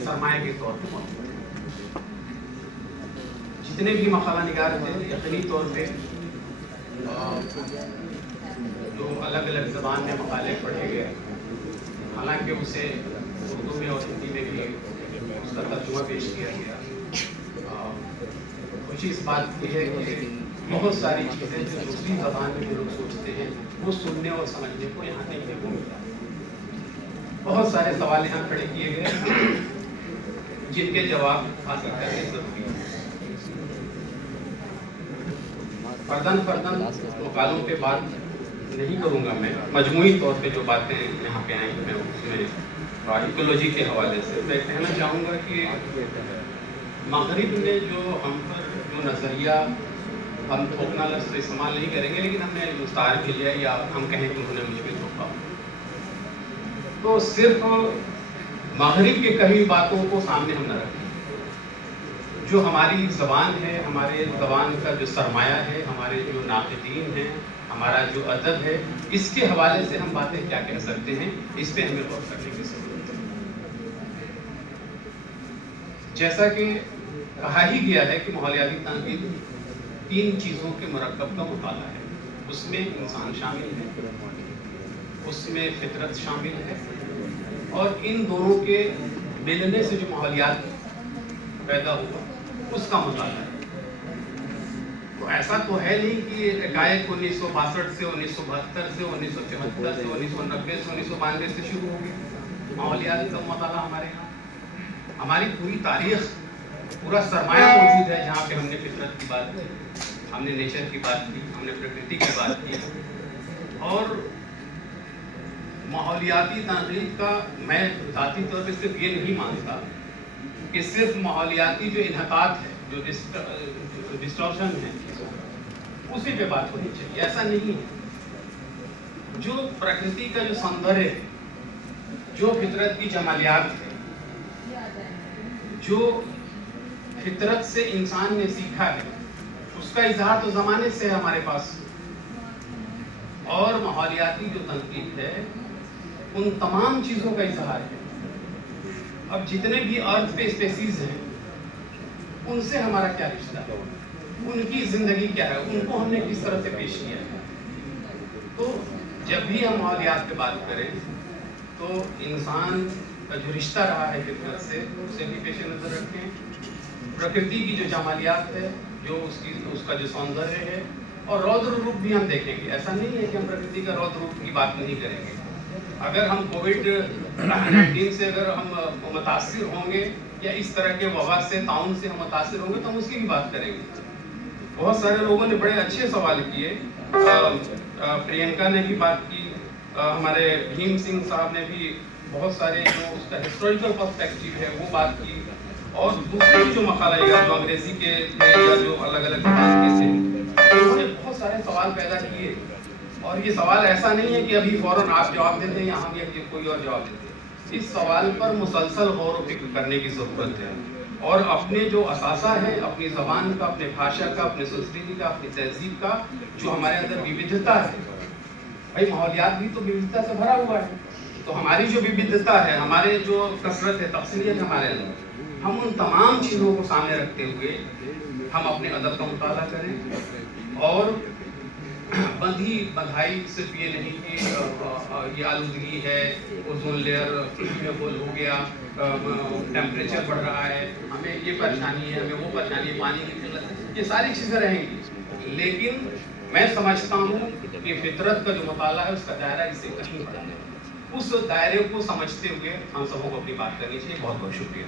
सरमाए के तौर पर मौजूद है। जितने भी मकाला निगार थे यकीनी तौर पे जो अलग अलग ज़बान में मकाले पढ़े गए, हालांकि उसे उर्दू में और हिंदी में भी उसका तर्जुमा पेश किया गया। खुशी इस बात की है कि बहुत सारी चीज़ें जो दूसरी ज़बान में जो लोग सोचते हैं वो सुनने और समझने को यहाँ देखने को मिला। बहुत सारे सवाल यहाँ खड़े किए गए जिनके जवाब हासिल करने जरूरी है। फर्दन मकालों पे बात नहीं करूँगा मैं, मजमूई तौर पे जो बातें यहाँ पे आई मैं उसमें इकोलॉजी के हवाले से मैं कहना चाहूँगा कि मगरिब ने जो हम पर जो नज़रिया, हम थोपना लफ्ज़ तो इस्तेमाल नहीं करेंगे लेकिन हमने मुस्तार के लिए या हम कहें कि उन्होंने मुझ पर थोपा, तो सिर्फ मगरिब के कई बातों को सामने हम न रखें। जो हमारी ज़बान है, हमारे ज़बान का जो सरमाया है, हमारे जो नाक़दीन हैं, हमारा जो अदब है, इसके हवाले से हम बातें क्या कह सकते हैं, इस पे हमें गौर करने की ज़रूरत है। जैसा कि कहा ही गया है कि माहौलियाती तनकीद 3 चीज़ों के मरकब का मुताला है। उसमें इंसान शामिल है, उसमें फितरत शामिल है और इन दोनों के मिलने से जो माहौलियात पैदा हुआ उसका मुताला है। तो ऐसा तो है नहीं कि एकाएक 1962 से 1972 से 1974 से 1990 से 1992 से शुरू हो गया माहौलियात का मुताला हमारे यहाँ। हमारी पूरी तारीख, पूरा सरमाया मौजूद है जहाँ पे हमने फितरत की बात की, हमने नेचर की बात की, हमने प्रकृति की बात की। और माहौलियाती तनकीद का मैं ज़ाती तौर पे सिर्फ ये नहीं मानता कि सिर्फ माहौलियाती जो इन्हतात है, जो डिस्टॉर्शन है, उसी पे बात होनी चाहिए, ऐसा नहीं है। जो प्रकृति का जो सौंदर्य है, जो फितरत की जमालियात है, जो फितरत से इंसान ने सीखा है, उसका इजहार तो ज़माने से है हमारे पास। और माहौलियाती जो तनकीद है उन तमाम चीज़ों का इजहार है। अब जितने भी अर्थ पे स्पेसीज हैं उनसे हमारा क्या रिश्ता है, उनकी ज़िंदगी क्या है, उनको हमने किस तरह से पेश किया है। तो जब भी हम माहौलियात पे बात करें तो इंसान का जो रिश्ता रहा है फितरत से उसे भी पेश नज़र रखें। प्रकृति की जो जमालियात है, जो उसका जो सौंदर्य है और रौद्र रूप भी हम देखेंगे। ऐसा नहीं है कि हम प्रकृति का रौद्र रूप की बात नहीं करेंगे। अगर हम कोविड-19 से अगर हम मुतासिर होंगे या इस तरह के वबा से, ताउन से हम मुतासिर होंगे तो हम उसकी भी बात करेंगे। बहुत सारे लोगों ने बड़े अच्छे सवाल किए, प्रियंका ने भी बात की, हमारे भीम सिंह साहब ने भी बहुत सारे जो उसका हिस्टोरिकल पर्सपेक्टिव है वो बात की, और दूसरे जो मकाला जो अंग्रेजी के या जो अलग अलग ज़बान के थे उन्होंने बहुत सारे सवाल पैदा किए। और ये सवाल ऐसा नहीं है कि अभी फौरन आप जवाब देते हैं या हम या कोई और जवाब देते हैं। इस सवाल पर मुसलसल गौर व फिक्र करने की ज़रूरत है और अपने जो असासा है, अपनी ज़बान का, अपने भाषा का, अपने संस्कृति का, अपनी तहजीब का, जो हमारे अंदर विविधता है, भाई माहौलियात भी तो विविधता से भरा हुआ है। तो हमारी जो विविधता है, हमारे जो कसरत है, तफसीलियत हमारे अंदर, हम उन तमाम चीज़ों को सामने रखते हुए हम अपने अदब का मुताला करें। और बंधाई सिर्फ ये नहीं कि ये आलूदगी है, ओजोन लेयर में होल हो गया, टेम्परेचर बढ़ रहा है, हमें ये परेशानी है, हमें वो परेशानी है, पानी की किल्लत है, ये सारी चीज़ें रहेंगी। लेकिन मैं समझता हूँ कि फितरत का जो मुताला है उसका दायरा इससे कहीं बड़ा है। उस दायरे को समझते हुए हम सबको अपनी बात करनी चाहिए। बहुत बहुत शुक्रिया।